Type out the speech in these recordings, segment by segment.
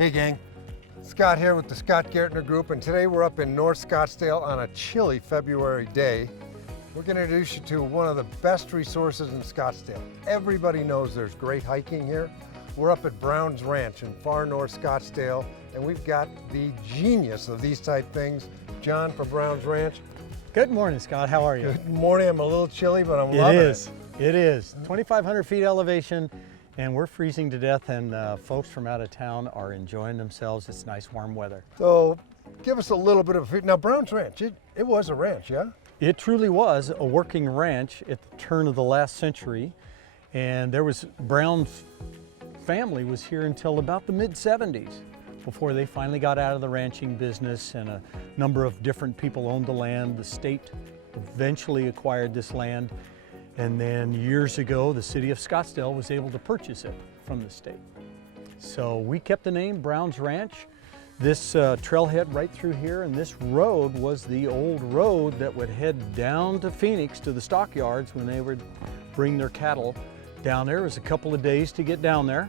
Hey gang, Scott here with the Scott Gartner Group, and today we're up in North Scottsdale on a chilly February day. We're going to introduce you to one of the best resources in Scottsdale. Everybody knows there's great hiking here. We're up at Brown's Ranch in far north Scottsdale, and we've got the genius of these type things, John from Brown's Ranch. Good morning, Scott. How are you? Good morning. I'm a little chilly, but I'm loving it. It is. 2,500 feet elevation, and we're freezing to death, and folks from out of town are enjoying themselves. It's nice, warm weather. So give us a little bit of, now Brown's Ranch, it was a ranch, yeah? It truly was a working ranch at the turn of the last century, and Brown's family was here until about the mid-70s before they finally got out of the ranching business, and a number of different people owned the land. The state eventually acquired this land, and then years ago the city of Scottsdale was able to purchase it from the state. So we kept the name Brown's Ranch. This trailhead right through here, and this road was the old road that would head down to Phoenix to the stockyards when they would bring their cattle down there. It was a couple of days to get down there,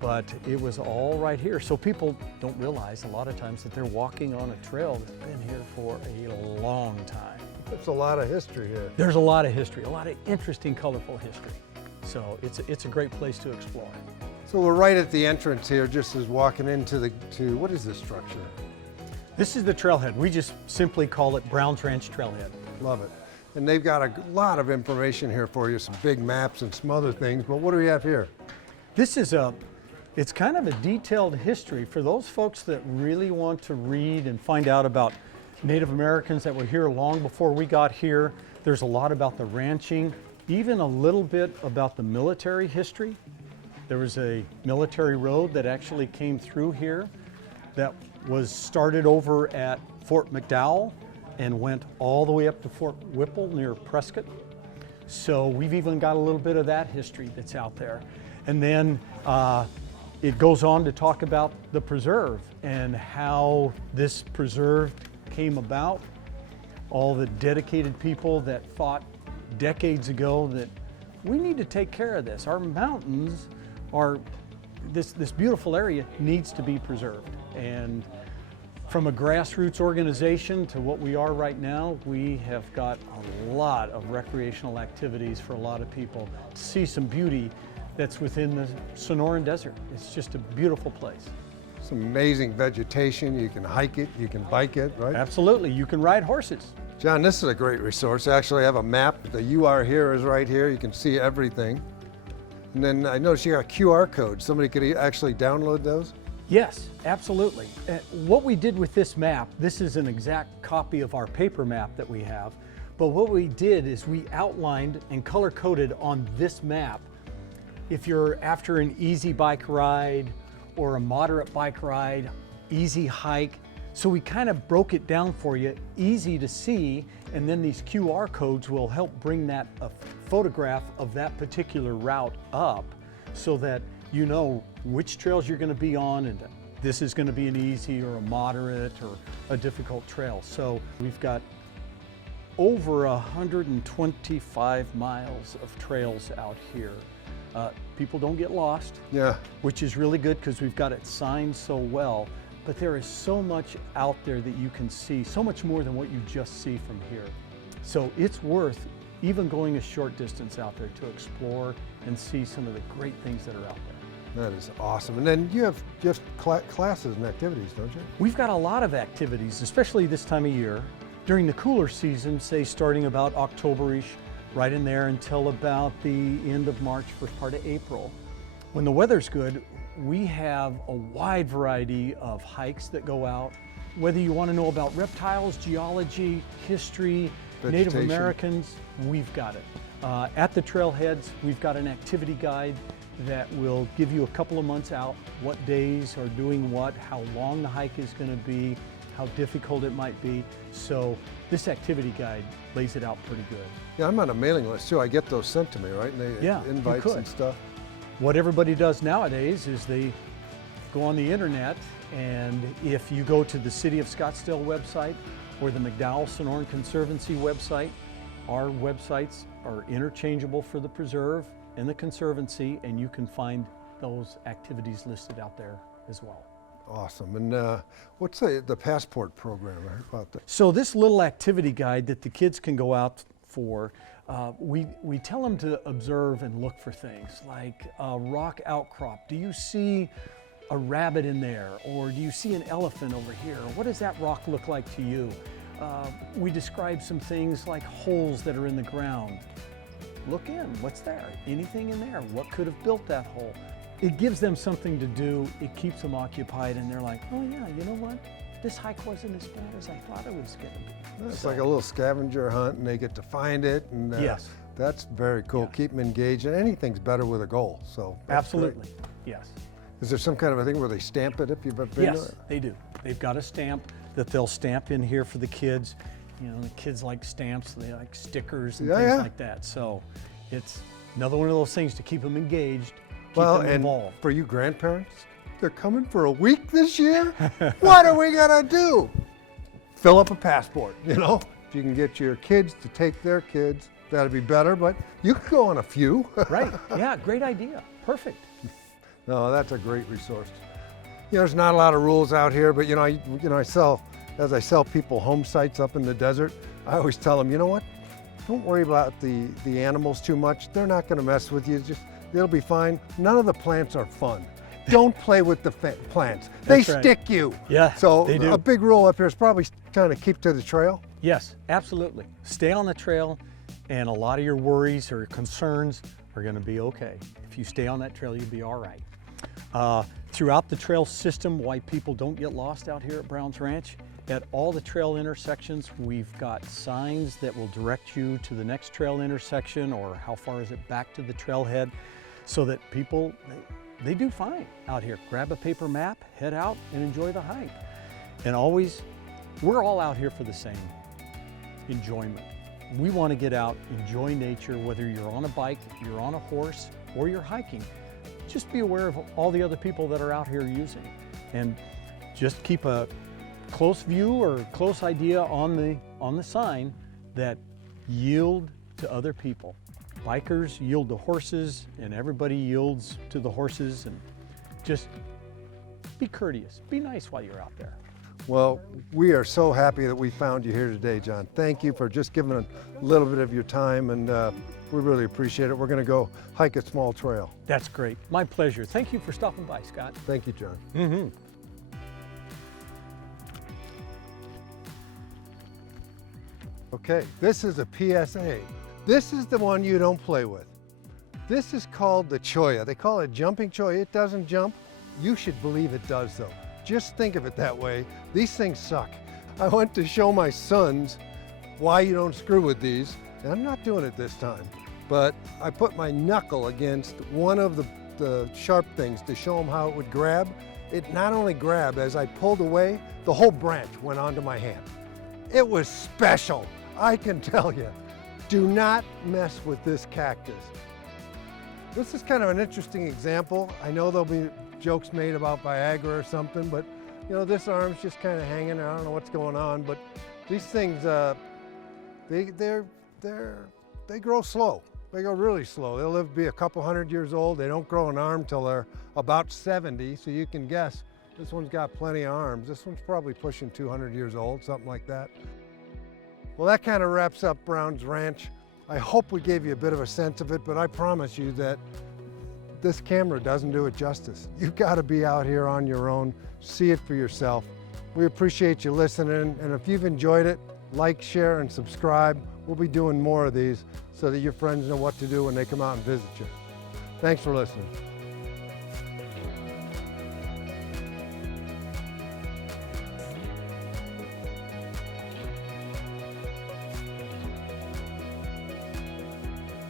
but it was all right here. So people don't realize a lot of times that they're walking on a trail that's been here for a long time. There's a lot of history here. There's a lot of history, a lot of interesting, colorful history. So it's a great place to explore. So we're right at the entrance here, just as walking into what is this structure? This is the trailhead. We just simply call it Brown's Ranch Trailhead. Love it. And they've got a lot of information here for you, some big maps and some other things, but what do we have here? This is it's kind of a detailed history for those folks that really want to read and find out about Native Americans that were here long before we got here. There's a lot about the ranching, even a little bit about the military history. There was a military road that actually came through here that was started over at Fort McDowell and went all the way up to Fort Whipple near Prescott. So we've even got a little bit of that history that's out there. And then it goes on to talk about the preserve and how this preserve came about. All the dedicated people that fought decades ago that we need to take care of this. Our mountains this beautiful area needs to be preserved. And from a grassroots organization to what we are right now, we have got a lot of recreational activities for a lot of people to see some beauty that's within the Sonoran Desert. It's just a beautiful place. Some amazing vegetation. You can hike it, you can bike it, right? Absolutely, you can ride horses. John, this is a great resource. I actually have a map. The "You Are Here" is right here. You can see everything. And then I noticed you got QR codes. Somebody could actually download those? Yes, absolutely. What we did with this map, this is an exact copy of our paper map that we have, but what we did is we outlined and color-coded on this map. If you're after an easy bike ride or a moderate bike ride, easy hike, so we kind of broke it down for you, easy to see, and then these QR codes will help bring that photograph of that particular route up so that you know which trails you're going to be on, and this is going to be an easy or a moderate or a difficult trail. So we've got over 125 miles of trails out here. People don't get lost, yeah, which is really good because we've got it signed so well. But there is so much out there that you can see, so much more than what you just see from here. So it's worth even going a short distance out there to explore and see some of the great things that are out there. That is awesome. And then you have just classes and activities, don't you? We've got a lot of activities, especially this time of year. During the cooler season, say starting about October-ish, right in there until about the end of March, first part of April. When the weather's good, we have a wide variety of hikes that go out. Whether you want to know about reptiles, geology, history, vegetation. Native Americans, we've got it. At the trailheads, we've got an activity guide that will give you a couple of months out what days are doing what, how long the hike is going to be, how difficult it might be. So this activity guide lays it out pretty good. Yeah, I'm on a mailing list too. I get those sent to me, right? And they invites and stuff. What everybody does nowadays is they go on the internet, and if you go to the City of Scottsdale website or the McDowell Sonoran Conservancy website, our websites are interchangeable for the preserve and the Conservancy, and you can find those activities listed out there as well. Awesome. And what's the passport program? I heard about that. So this little activity guide that the kids can go out for, we tell them to observe and look for things like a rock outcrop. Do you see a rabbit in there? Or do you see an elephant over here? What does that rock look like to you? We describe some things like holes that are in the ground. Look in, what's there? Anything in there? What could have built that hole? It gives them something to do. It keeps them occupied, and they're like, oh yeah, you know what? This hike wasn't as bad as I thought it was going to be. It's like a little scavenger hunt, and they get to find it. And yes. That's very cool. Yeah. Keep them engaged, and anything's better with a goal. So that's Absolutely, great. yes. Is there some kind of a thing where they stamp it if you've ever been to Yes, it? they do. They've got a stamp that they'll stamp in here for the kids. You know, the kids like stamps, they like stickers and things like that. So it's another one of those things to keep them engaged, keep them involved. For you grandparents, they're coming for a week this year? What are we gonna do? Fill up a passport, you know? If you can get your kids to take their kids, that'd be better, but you could go on a few. Right, yeah, great idea, perfect. No, that's a great resource. You know, there's not a lot of rules out here, but as I sell people home sites up in the desert, I always tell them, you know what? Don't worry about the animals too much. They're not gonna mess with you, it'll be fine. None of the plants are fun. Don't play with the plants. They stick you. Yeah, so they do. A big rule up here is probably trying to keep to the trail. Yes, absolutely. Stay on the trail, and a lot of your worries or concerns are gonna be okay. If you stay on that trail, you'll be all right. Throughout the trail system, why people don't get lost out here at Brown's Ranch, at all the trail intersections, we've got signs that will direct you to the next trail intersection or how far is it back to the trailhead, so that people, they do fine out here. Grab a paper map, head out and enjoy the hike. And always, we're all out here for the same enjoyment. We want to get out, enjoy nature, whether you're on a bike, you're on a horse, or you're hiking. Just be aware of all the other people that are out here using, and just keep a close view or close idea on the sign that yield to other people. Bikers yield to horses, and everybody yields to the horses, and just be courteous, be nice while you're out there. Well, we are so happy that we found you here today, John. Thank you for just giving a little bit of your time, and we really appreciate it. We're going to go hike a small trail. That's great. My pleasure. Thank you for stopping by, Scott. Thank you, John. Mm-hmm. Okay, this is a PSA. This is the one you don't play with. This is called the cholla. They call it jumping cholla. It doesn't jump. You should believe it does, though. Just think of it that way. These things suck. I went to show my sons why you don't screw with these, and I'm not doing it this time. But I put my knuckle against one of the sharp things to show them how it would grab. It not only grabbed, as I pulled away, the whole branch went onto my hand. It was special, I can tell you. Do not mess with this cactus. This is kind of an interesting example. I know there'll be jokes made about Viagra or something, but you know, this arm's just kind of hanging. I don't know what's going on, but these things, they grow slow. They go really slow. They'll live to be a couple hundred years old. They don't grow an arm till they're about 70, so you can guess this one's got plenty of arms. This one's probably pushing 200 years old, something like that. Well, that kind of wraps up Brown's Ranch. I hope we gave you a bit of a sense of it, but I promise you that this camera doesn't do it justice. You've got to be out here on your own, see it for yourself. We appreciate you listening, and if you've enjoyed it, like, share, and subscribe. We'll be doing more of these so that your friends know what to do when they come out and visit you. Thanks for listening.